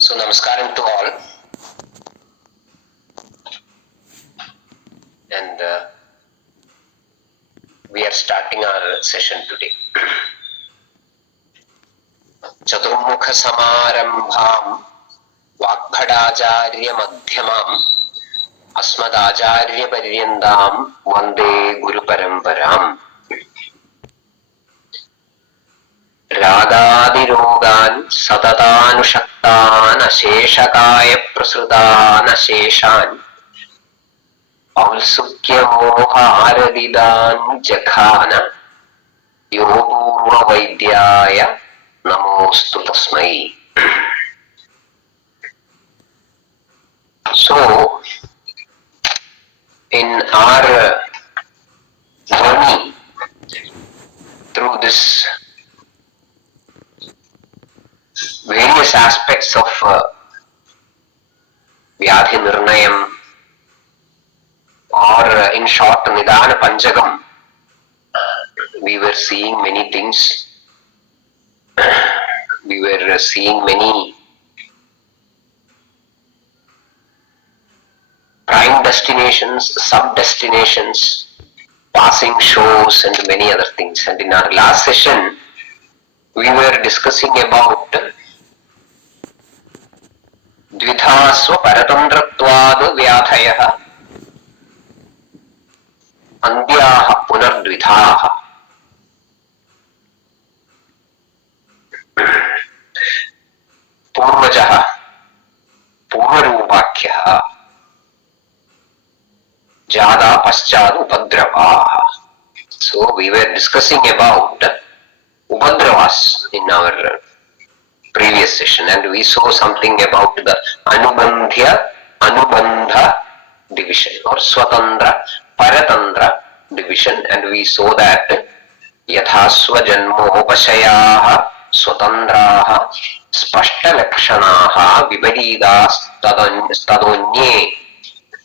So, namaskaram to all, and we are starting our session today. Chaturmukha samarambham Vagbhadacharya madhyamam Asmadacharya paryandam Vande Guru Paramparam. Ragadirogan Satatanushaktan Asheshakaya Prasudan Asheshan Aulsukya Moha Aradidan Jakhana Yogurva Vaidyaya Namostu Tasmai. So, in our journey through this various aspects of Vyadhi Nirnayam, or in short Nidana Panchagam, we were seeing many things. We were seeing many prime destinations, sub-destinations, passing shows and many other things. And in our last session, we were discussing about Dvidhasva Paratandratvad Vyadhayaha Andhyaha Punardvidhaha. Purvajaha Purvarupakyaha Jada Paschad Upadravaha. So we were discussing about Upadravas in our previous session, and we saw something about the Anubandha division or Swatandra Paratandra division, and we saw that Yathasva Janmopashayaha Swatandraha Spashta Lakshanaha Viparidas Tadonye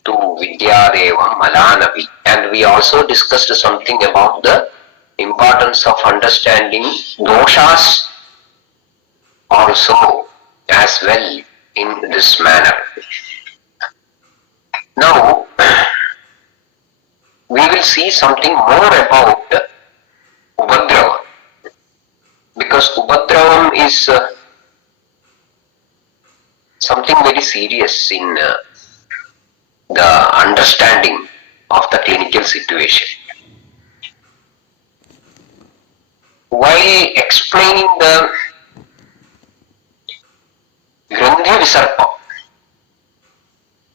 to Vidyadevam Malanavi. And we also discussed something about the importance of understanding doshas also as well in this manner. Now, we will see something more about Upadrava, because Upadravam is something very serious in the understanding of the clinical situation. While explaining the Grandhi Visarpa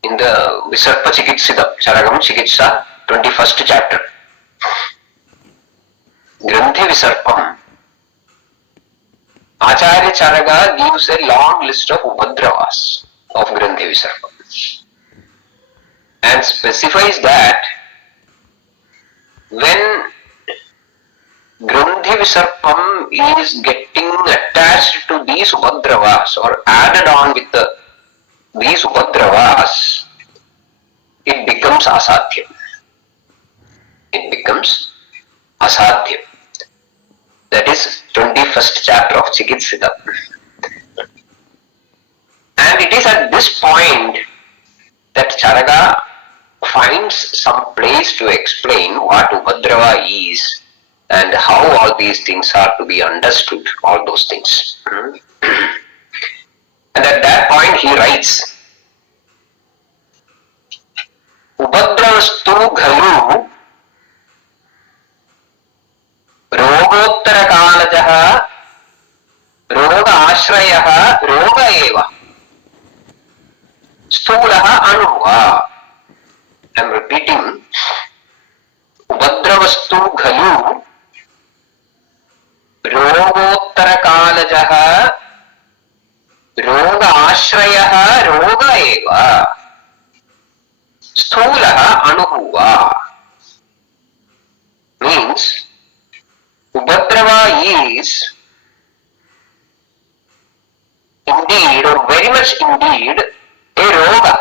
in the Visarpa Chikitsidam, Charagam Chikitsa, 21st chapter, Grandhi Visarpam, Acharya Charaga gives a long list of Upadravas of Grandhi Visarpam and specifies that when Grandhi Visarpam is getting attached to these Upadravas or added on with these Upadravas, it becomes Asadhyam. It becomes Asadhyam. That is 21st chapter of Chikitsidam. And it is at this point that Charaga finds some place to explain what Upadrava is and how all these things are to be understood, all those things. And at that point he writes, Upadravastu ghalu rogottarakalajah roga ashrayah roga eva stulaha anuva. I am repeating, Upadravastu ghalu rogottarakalajah roga ashrayah roga eva sthulaha anuhuva. Means Upadrava is indeed or very much indeed a roga.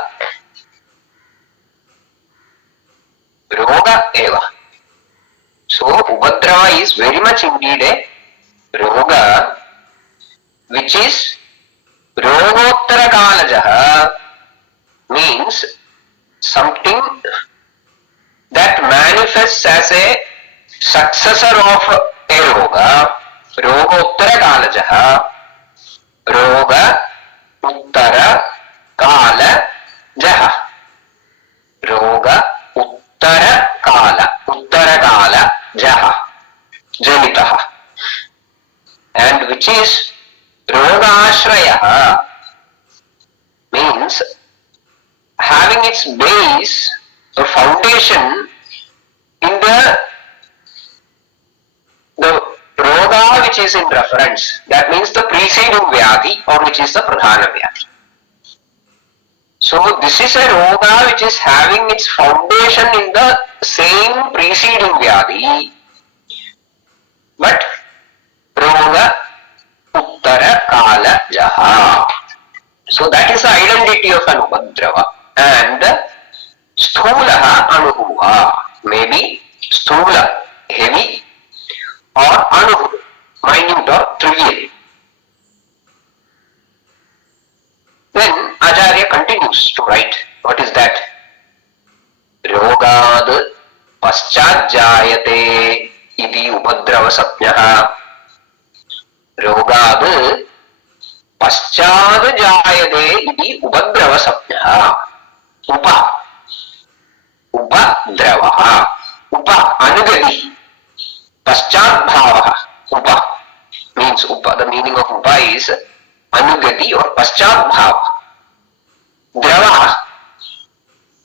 Roga eva. So Upadrava is very much indeed a roga which is Rogottara Kalajaha means something that manifests as a successor of a roga. Rogottara Kalajaha. Roga Uttara Kala Jaha. Roga Uttara Kala Jaha. Janitaha. And which is Roga Ashraya means having its base or foundation in the roga which is in reference. That means the preceding vyadi or which is the pradhana vyadi. So this is a roga which is having its foundation in the same preceding vyadi, but roga uttara kala jaha. So that is the identity of an upadrava. And sthulaha anuhuva, maybe sthula, heavy, or anuhu, minute or trivial. Then Acharya continues to write, what is that? Rogad paschat jayate iti upadrava sapnyaha. Rogad paschat jayate iti upadrava sapnyaha. Upadrava. Upa, anugati. Paschat bhava. Upa means the meaning of upa is anugati or paschat bhava. Drava.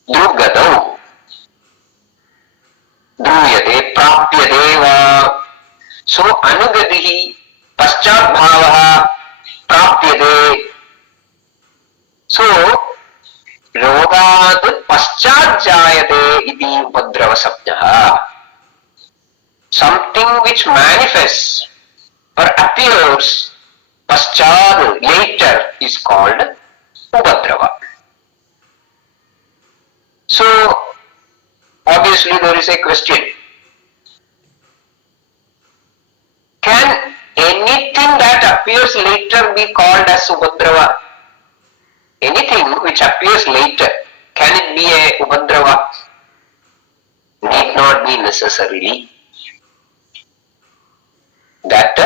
Druggatau. Druyate, prapyate va. So anugatihi, paschat bhava, prapyate. So rogat paschat jayate iti upadrava sapnyaha. Something which manifests or appears paschat, later, is called upadrava. So obviously there is a question. Can anything that appears later be called as upadrava? Anything which appears later, can it be a upadrava? Need not be necessarily. That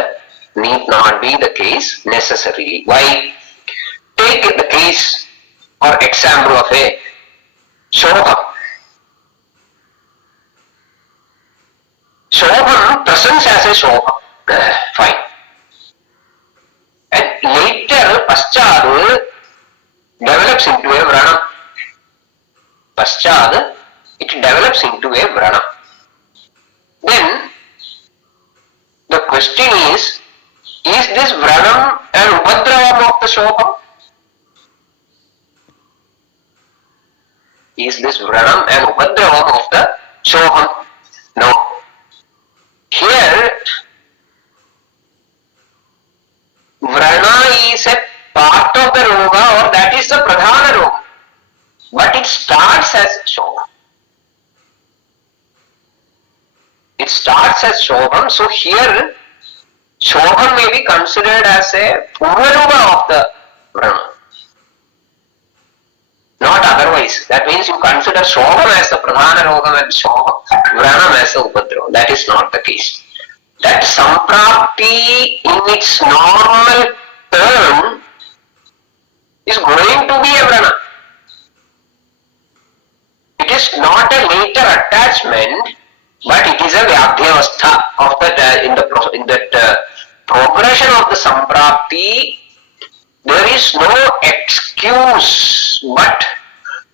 need not be the case necessarily. Why? Take the case or example of a Shobham. Shobham presents as a Shobham. Fine. And later, Paschad develops into a Vrana. Paschad, it develops into a Vrana. Then, the question is this Vranam an Upadravam of the Shobham? Is this Vranam an Upadravam of the Shobham? No. Here, Vrana is a part of the Roga, or that is the Pradhana Roga. But it starts as Shobham. It starts as Shobham, so here Shobham may be considered as a Purvarupa of the Vrana. Not otherwise. That means you consider Shobham as the Pradhana Rogam and Vranam as the Upadrava. That is not the case. That Samprapti in its normal term is going to be a Vrana. It is not a later attachment, but it is a Vyabhyavastha of that in that progression of the Samprapti. There is no excuse but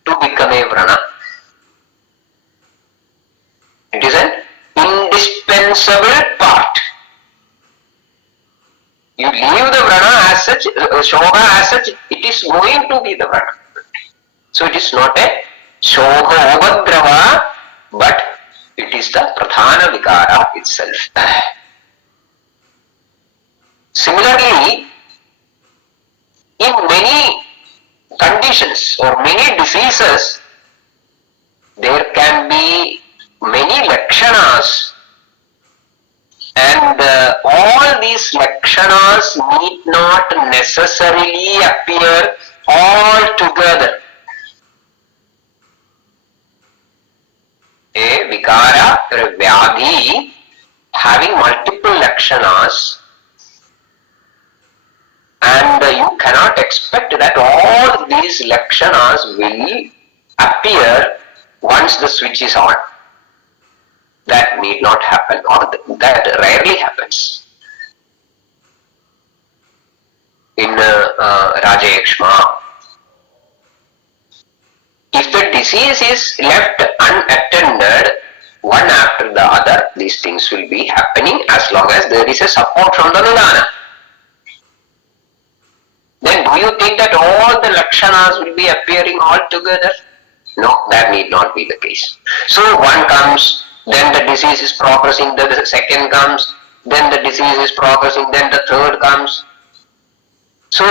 to become a Vrana. It is an indispensable part. You leave the Vrana as such, Shobha as such, it is going to be the Vrana. So it is not a Shobha Upadrava, but it is the Pradhana Vikara itself. Similarly, in many conditions or many diseases, there can be many lakshanas And all these lakshanas need not necessarily appear all together. A vikara or a vyadhi having multiple lakshanas, and you cannot expect that all these lakshanas will appear once the switch is on. That need not happen, or that rarely happens. In Rajayakshma, if the disease is left unattended, one after the other, these things will be happening as long as there is a support from the Nidanam. Then do you think that all the lakshanas will be appearing all together? No, that need not be the case. So one comes, then the disease is progressing, then the second comes, then the disease is progressing, then the third comes. So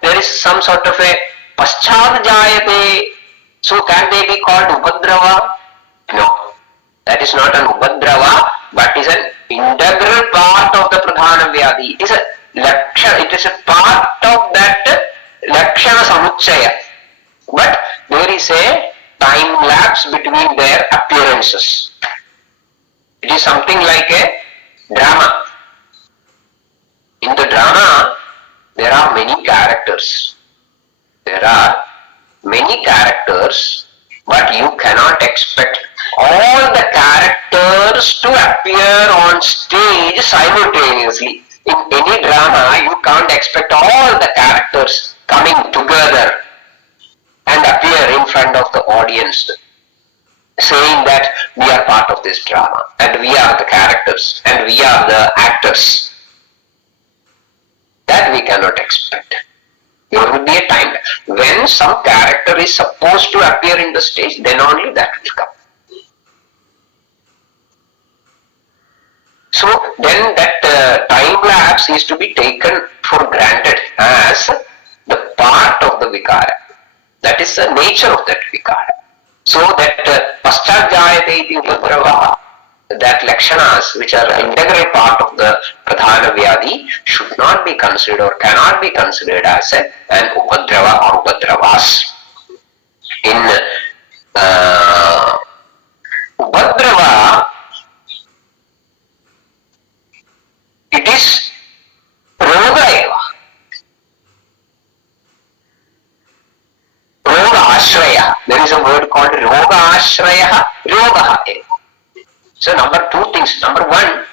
there is some sort of a paschad jayate. So can they be called upadrava? No, that is not an upadrava, but is an integral part of the pradhana vyadhi. It is a lakshana, it is a part of that lakshana samuchaya. But there is a time lapse between their appearances. It is something like a drama. In the drama, there are many characters. There are many characters, but you cannot expect all the characters to appear on stage simultaneously. In any drama, you can't expect all the characters coming together and appear in front of the audience, saying that we are part of this drama, and we are the characters, and we are the actors. That we cannot expect. There will be a time when some character is supposed to appear in the stage, then only that will come. So then that time lapse is to be taken for granted as the part of the vikara. That is the nature of that vikara. So that paschad jayate iti upadrava, that lakshanas which are an integral part of the pradhana vyadhi should not be considered or cannot be considered as an upadrava or upadravas. In upadrava, it is roga eva. Roga ashraya. There is a word called roga ashraya, roga eva. So number two things. Number one,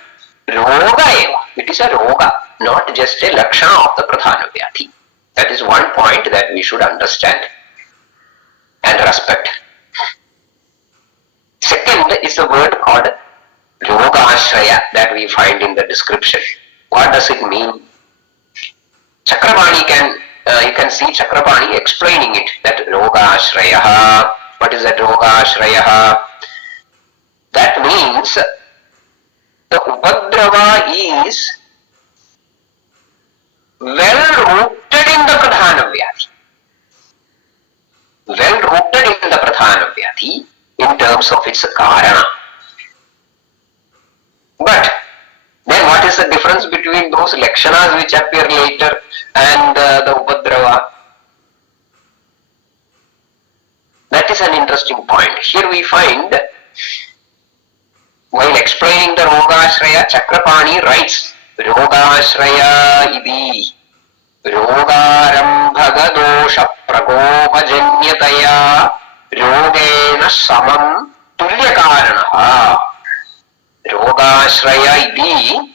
roga eva. It is a roga, not just a lakshana of the pradhana vyadhi. That is one point that we should understand and respect. Second is the word called roga ashraya that we find in the description. What does it mean? Chakrapani you can see Chakrapani explaining it, that roga ashraya. What is that roga ashraya? That means the upadrava is well rooted in the pradhana vyadhi. Well rooted in the pradhana vyadhi in terms of its karana. But then what is the difference between those lakshanas which appear later and the upadrava? That is an interesting point. Here we find, while explaining the rogashraya, Chakrapani writes, rogashraya idi rogarambhagadosha pragopajanyataya rogena samam tulyakaranaha. Rogashraya idi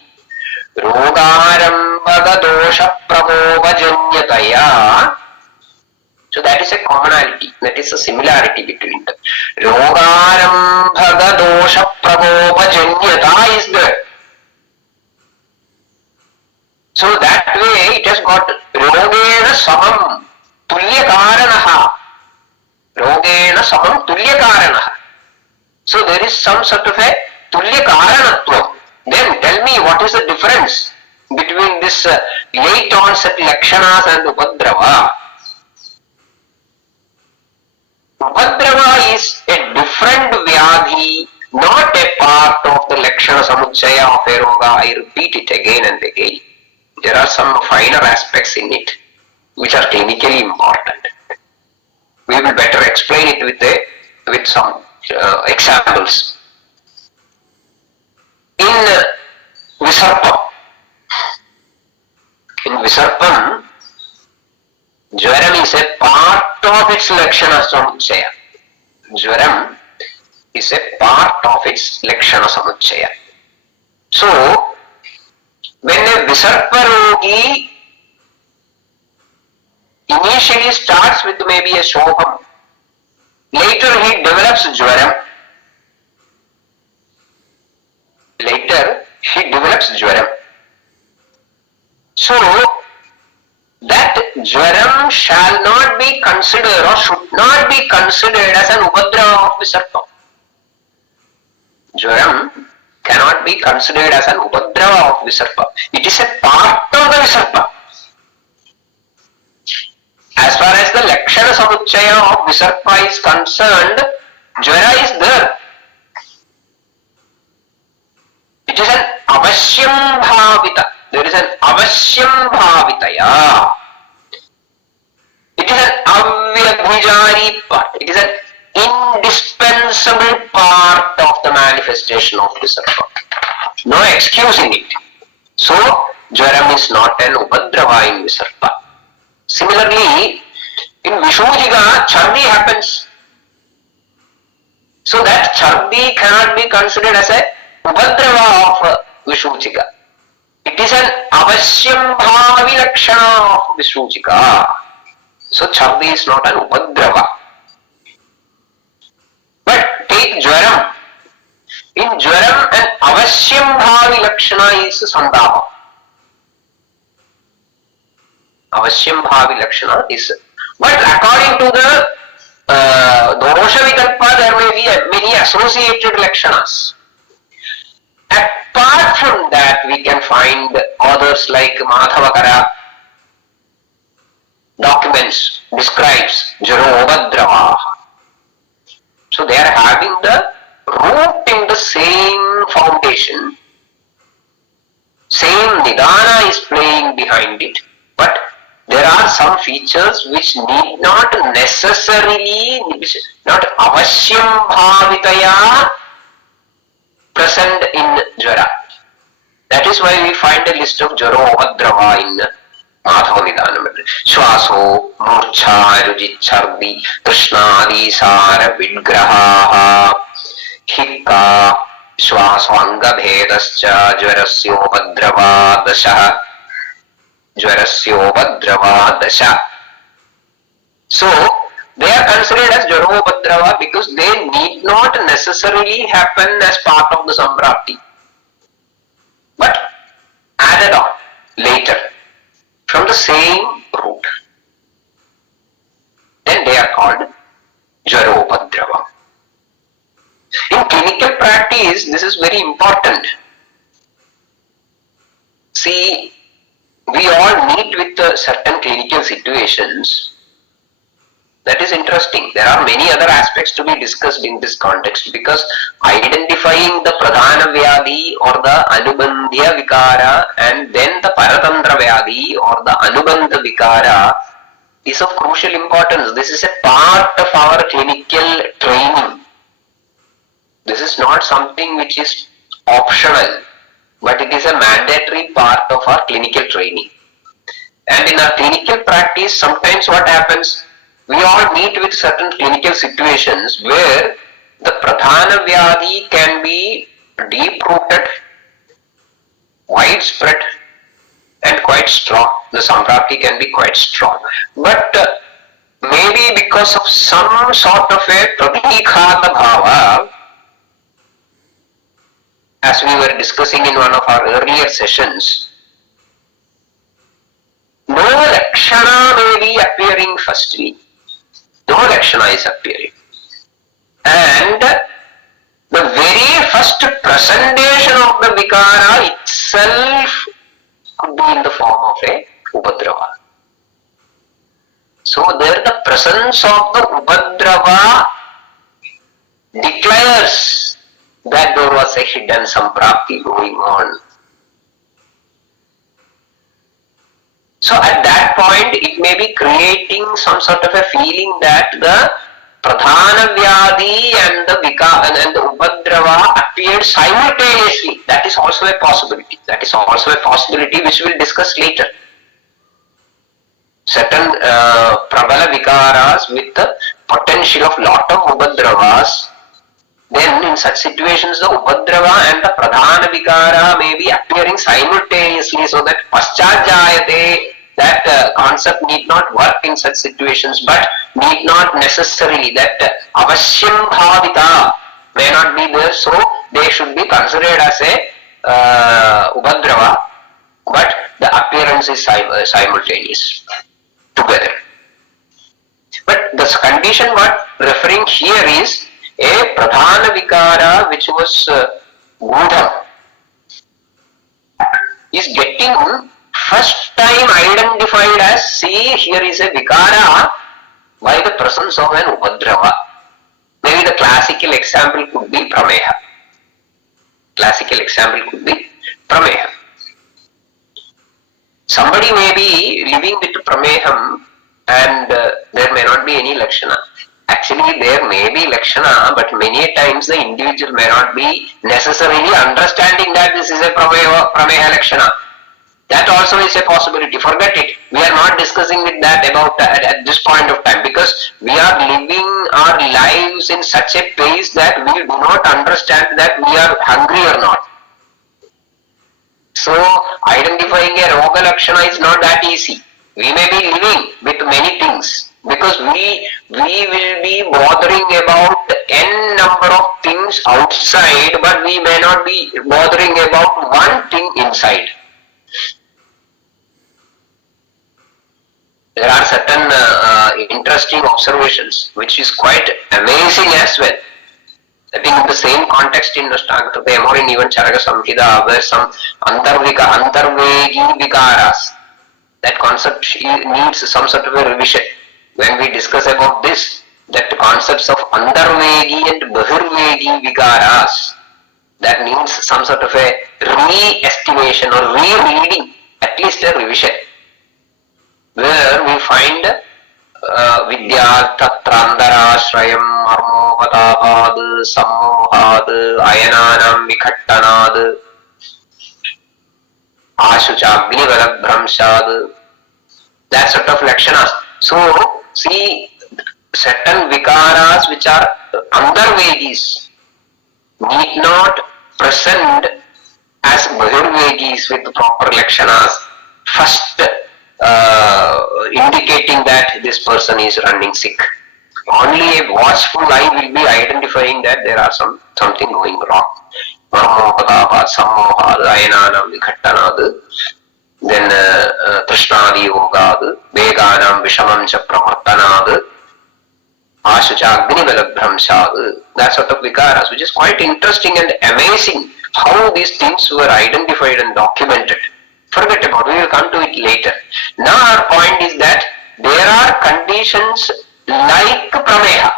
rogarambhagadosha pragopajanyataya. So that is a commonality, that is a similarity between them. Rogarambhaga dosha pragopajanyata is there. So that way it has got rogena samam tulyakaranaha. Rogena samam tulyakaranaha. So there is some sort of a tulyakaranatvam. Then tell me, what is the difference between this late onset lakshanas and upadrava? Upadrava is a different vyadhi not a part of the Lakshana Samuchaya of a Roga. I repeat it again and again. There are some finer aspects in it which are clinically important. We will better explain it with some examples. In Visarpam, Jwaram is a part of its Lakshana Samuchaya. Jwaram is a part of its Lakshana Samuchaya. So, when a Visarpa Rogi initially starts with maybe a Shobham, later he develops Jwaram. So, that Jwaram shall not be considered or should not be considered as an Upadrava of Visarpa. Jwaram cannot be considered as an Upadrava of Visarpa. It is a part of the Visarpa. As far as the Lakshana Samuchaya of Visarpa is concerned, Jwara is there. It is an Avashyam Bhavita. There is an Avashyam Bhavitaya. It is an Avyabhijari part. It is an indispensable part of the manifestation of Visarpa. No excusing it. So, Jwaram is not an Upadrava in Visarpa. Similarly, in Vishujiga, Chardi happens. So that Chardi cannot be considered as a Upadrava of Vishujiga. It is an Avashyam Bhavi Lakshana of Vishujiga. So Chardi is not an Upadrava. But take Jwaram. In Jwaram, an Avashyam Bhavi Lakshana is Sandava. Avashyam Bhavi Lakshana is. But according to the Dosha Vikalpa, there may be many associated Lakshanas. Apart from that, we can find others like Madhavakara documents, describes Jarobhadrava. So they are having the root in the same foundation. Same Nidana is playing behind it, but there are some features which need not necessarily, not Avashyam Bhavitaya present in Jwara. That is why we find a list of Jarobhadrava in Madhava Nidanam. Shwaso, Murcha, Rujichardi, Krishnadi, Sara, Vidgraha, Hikka, Shwaso, Anga Bhedascha, Jwarasyo Bhadrava Dasha. Jwarasyo Bhadrava Dasha. So, they are considered as Jarobhadrava because they need not necessarily happen as part of the Samprapti, but added on later from the same root. Then they are called Jarobhadrava. In clinical practice, this is very important. See, we all meet with certain clinical situations. That is interesting. There are many other aspects to be discussed in this context because identifying the Pradhana Vyadhi or the Anubandhya Vikara and then the Paratantra Vyadhi or the Anubandha Vikara is of crucial importance. This is a part of our clinical training. This is not something which is optional, but it is a mandatory part of our clinical training. And in our clinical practice, sometimes what happens, we all meet with certain clinical situations where the Pradhana Vyadhi can be deep-rooted, widespread and quite strong. The Samprapti can be quite strong. But maybe because of some sort of a Pratighata Bhava, as we were discussing in one of our earlier sessions, no Lakshana may be appearing firstly. No Lakshana is appearing. And the very first presentation of the Vikara itself could be in the form of a Upadrava. So there the presence of the Upadrava declares that there was a hidden samprapti going on. So at that point, it may be creating some sort of a feeling that the Pradhana Vyadi and the Upadrava appeared simultaneously. That is also a possibility. That is also a possibility which we will discuss later. Certain Prabala Vikaras with the potential of lot of Upadravas, then in such situations the Upadrava and the Pradhana Vikara may be appearing simultaneously, so that Paschajayate, that concept need not work in such situations, but need not necessarily, that Avashyam Bhavita may not be there, so they should be considered as a Upadrava, but the appearance is simultaneous together. But the condition what referring here is a Pradhana Vikara which was Gudha is getting first time identified as, see, here is a Vikara by the presence of an Upadrava. Maybe the classical example could be Prameha. Classical example could be Prameha. Somebody may be living with Prameham and there may not be any Lakshana. Actually, there may be Lakshana, but many times the individual may not be necessarily understanding that this is a Prameha Lakshana. That also is a possibility. Forget it. We are not discussing with that about at this point of time, because we are living our lives in such a pace that we do not understand that we are hungry or not. So, identifying a Roga Lakshana is not that easy. We may be living with many things, because we will be bothering about n number of things outside, but we may not be bothering about one thing inside. There are certain interesting observations which is quite amazing as well. I think in the same context in Ashtanga or in even Charaka Samhita, where some Antarvegi Vikaras, that concept needs some sort of a revision. When we discuss about this, that concepts of Antarvegi and Bahirvegi Vikaras, that needs some sort of a re-estimation or re-reading, at least a revision, where we find Vidya Tatrandarashrayam Marmopatapad Sammohad Ayananam Vikhattanad Ashuchagni Valabhramshad, that sort of lakshanas. So, see, certain vikaras which are undervegis need not present as bahirvegis with proper lakshanas. First, indicating that this person is running sick. Only a watchful eye will be identifying that there are something going wrong. Marmopatapad Sammohad Ayananam Vikhattanad, then Krishnadi Yogad, Veganam Vishamam Cha Pramartanad, Ashuchagni Valabhramshad, that sort of vikaras, which is quite interesting and amazing how these things were identified and documented. Forget about it, we will come to it later. Now our point is that there are conditions like Prameha,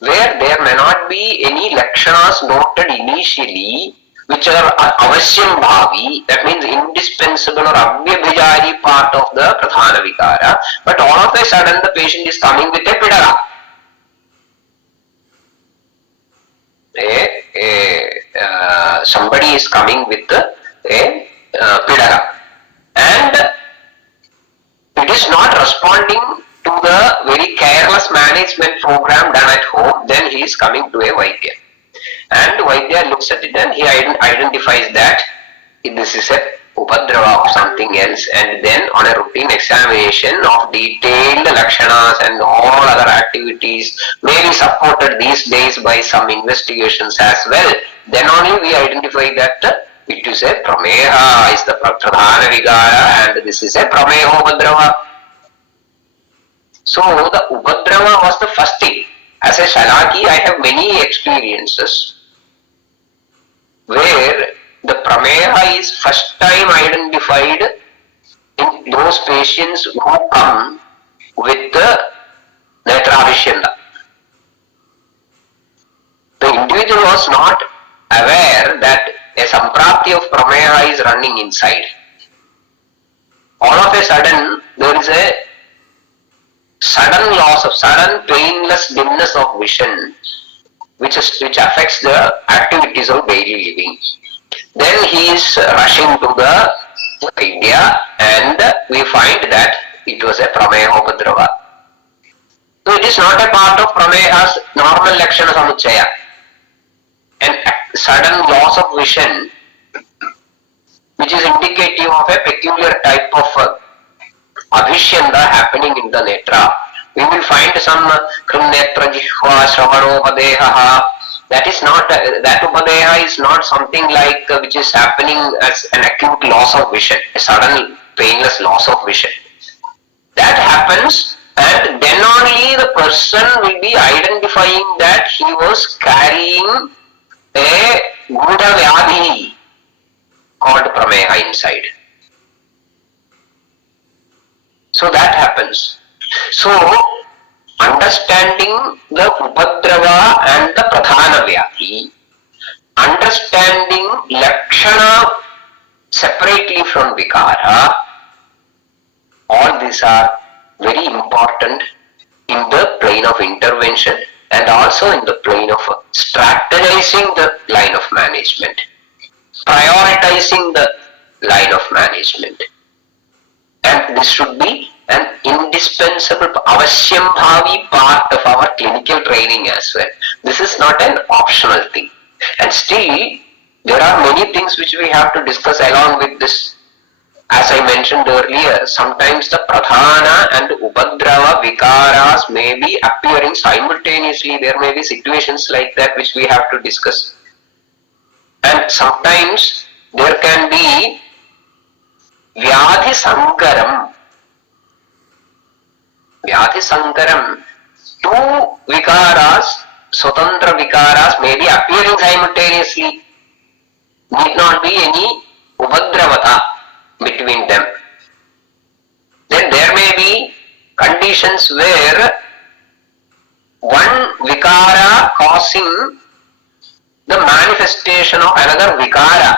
where there may not be any lakshanas noted initially, which are avashyam bhavi, that means indispensable or avyabhijari part of the pradhana vikara, but all of a sudden the patient is coming with a pidala. Somebody is coming with a pidala, and it is not responding to the very careless management program done at home, then he is coming to a Vaidya. And Vaidya looks at it and he identifies that this is a Upadrava of something else, and then on a routine examination of detailed lakshanas and all other activities, may be supported these days by some investigations as well, then only we identify that it is a Prameha, is the Pradhana Vigara, and this is a Prameha Upadrava. So the Upadrava was the first thing. As a Shalaki, I have many experiences where the Prameha is first time identified in those patients who come with the Netravishyanda. The individual was not aware that a samprapti of prameha is running inside. All of a sudden, there is a sudden painless dimness of vision, which affects the activities of daily living. Then he is rushing to the Vaidya, and we find that it was a prameha upadrava. So it is not a part of prameha's normal lakshana samuchaya. An sudden loss of vision, which is indicative of a peculiar type of abhishyanda happening in the netra. We will find some krimnetra jihva shravanopadeha. That is not, that upadeha is not something like which is happening as an acute loss of vision, a sudden painless loss of vision. That happens, and then only the person will be identifying that he was carrying a gudha vyadhi called prameha inside. So that happens. So, understanding the upadrava and the pradhana vyadhi, understanding lakshana separately from vikara, all these are very important in the plane of intervention and also in the plane of strategizing the line of management, prioritizing the line of management. And this should be an indispensable, avasyam bhavi part of our clinical training as well. This is not an optional thing. And still, there are many things which we have to discuss along with this. As I mentioned earlier, sometimes the pradhana and upadrava vikaras may be appearing simultaneously. There may be situations like that which we have to discuss. And sometimes there can be vyadhi sankaram. Vyadhi sankaram, two vikaras, swatantra vikaras may be appearing simultaneously. Need not be any upadravata between them. Then there may be conditions where one vikara causing the manifestation of another vikara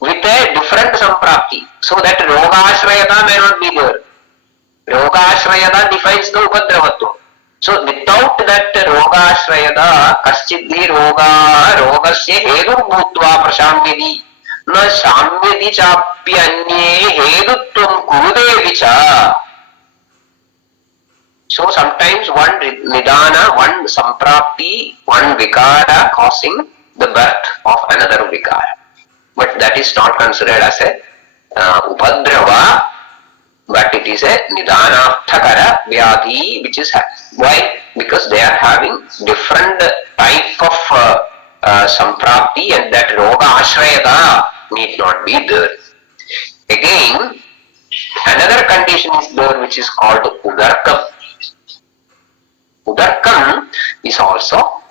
with a different samprapti, so that rogashrayata may not be there. Rogashrayata defines the upadravatva. So without that rogashrayata, kaschidhi rogasya hedu bhutva prashamyadi na shamyadi chapyanye hedutvam kurudevi cha. So sometimes one nidana, one samprapti, one vikara causing the birth of another vikara. But that is not considered as a upadrava, but it is a nidanarthakara vyadhi, which is why? Because they are having different type of samprapti, and that roga ashrayata need not be there. Again, another condition is there which is called udarkam. Udarkam is also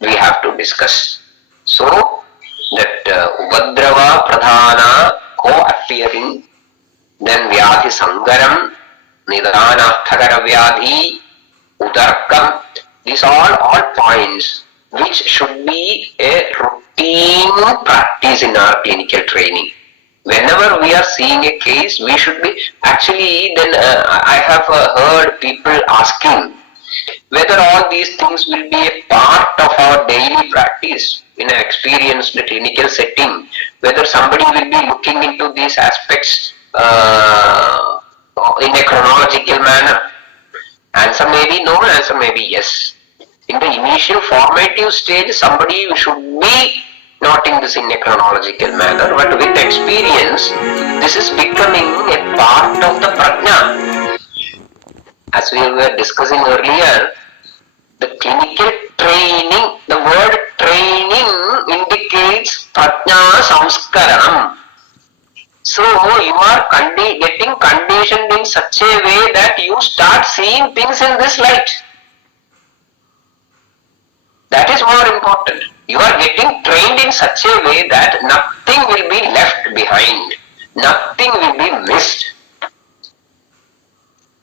we have to discuss. So that upadrava pradhana co-appearing, then vyadhi sangaram, nidanarthakara vyadhi, udarkam, these are all points which should be a routine practice in our clinical training. Whenever we are seeing a case, we should be actually, then I have heard people asking whether all these things will be a part of our daily practice in an experienced clinical setting, whether somebody will be looking into these aspects in a chronological manner. Answer may be no, answer may be yes. In the initial formative stage, somebody should be noting this in a chronological manner, but with experience, this is becoming a part of the prajna. As we were discussing earlier, the clinical training, the word training indicates prajna samskaranam. So you are getting conditioned in such a way that you start seeing things in this light. That is more important. You are getting trained in such a way that nothing will be left behind. Nothing will be missed.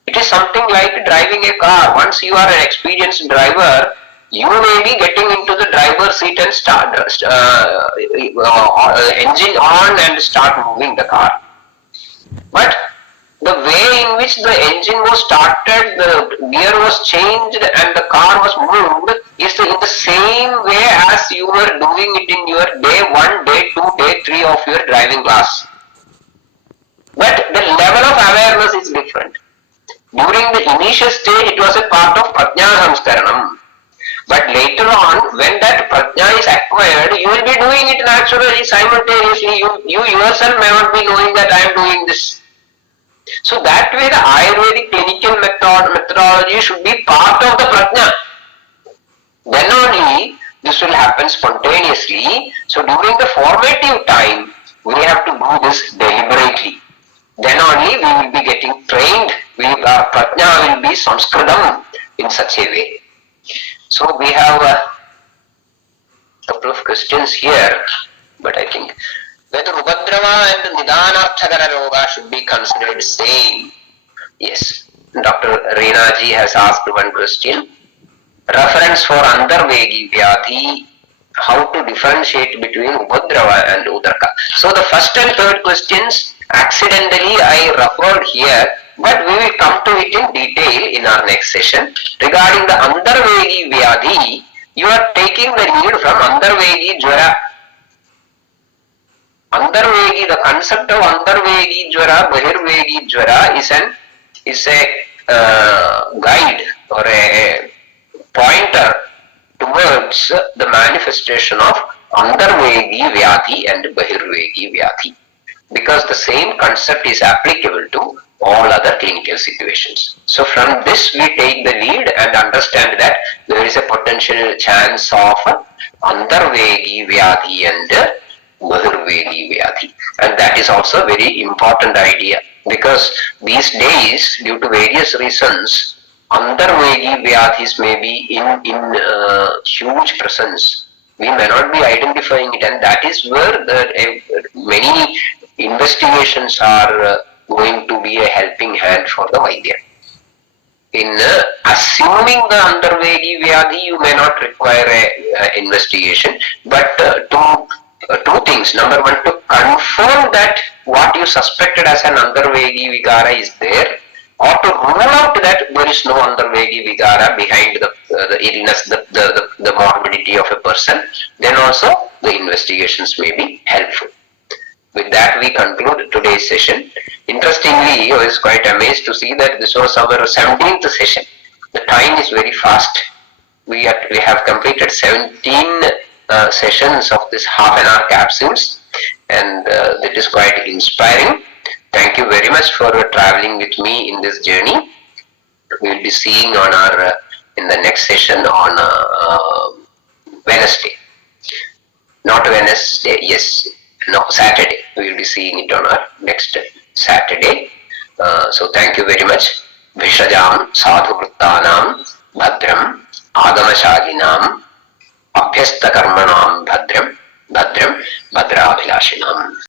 It is something like driving a car. Once you are an experienced driver, You may be getting into the driver's seat and start engine on and start moving the car. But the way in which the engine was started, the gear was changed and the car was moved is in the same way as you were doing it in your day 1, day 2, day 3 of your driving class. But the level of awareness is different. During the initial stage, it was a part of Prajna Samskaranam. But later on, when that Prajna is acquired, you will be doing it naturally, simultaneously. You yourself may not be knowing that I am doing this. So that way the Ayurvedic clinical methodology should be part of the Prajna. Then only this will happen spontaneously. So during the formative time, we have to do this deliberately. Then only we will be getting trained. Our Prajna will be Samskritam in such a way. So we have a couple of questions here, but I think whether Upadrava and Nidanarthagara Roga should be considered same. Yes, Dr. Reena ji has asked one question. Reference for Andarvegi Vyadhi, how to differentiate between Upadrava and Udarka. So the first and third questions, accidentally I referred here, but we will come to it in detail in our next session. Regarding the Andarvegi Vyadhi, you are taking the lead from Andarvegi Jwara. Andarvegi, the concept of Andarvegi Jwara, Bahirvegi Jwara is a guide or a pointer towards the manifestation of Andarvegi Vyadhi and Bahirvegi Vyadhi, because the same concept is applicable to all other clinical situations. So from this we take the lead and understand that there is a potential chance of Andarvegi Vyadhi and Bahirvegi Vyadhi, and that is also a very important idea, because these days, due to various reasons, Andarvegi Vyadhis may be in huge presence. We may not be identifying it, and that is where many investigations are going to be a helping hand for the Vaidya. In assuming the Andarvegi Vyadhi, you may not require a investigation, but two things. Number one, to confirm that what you suspected as an Andarvegi Vigara is there, or to rule out that there is no Andarvegi Vigara behind the illness, the morbidity of a person, then also the investigations may be helpful. With that, we conclude today's session. Interestingly, I was quite amazed to see that this was our 17th session. The time is very fast. We have completed 17 sessions of this half-an-hour capsules, and that is quite inspiring. Thank you very much for traveling with me in this journey. We will be seeing on our in the next session on Wednesday. Not Wednesday, yes. No, Saturday. We will be seeing it on our next Saturday. So thank you very much. Vishajam sadhuvrittanam bhadram agamashaginam abhyasta karmanam bhadram bhadram bhadrabhilashinam.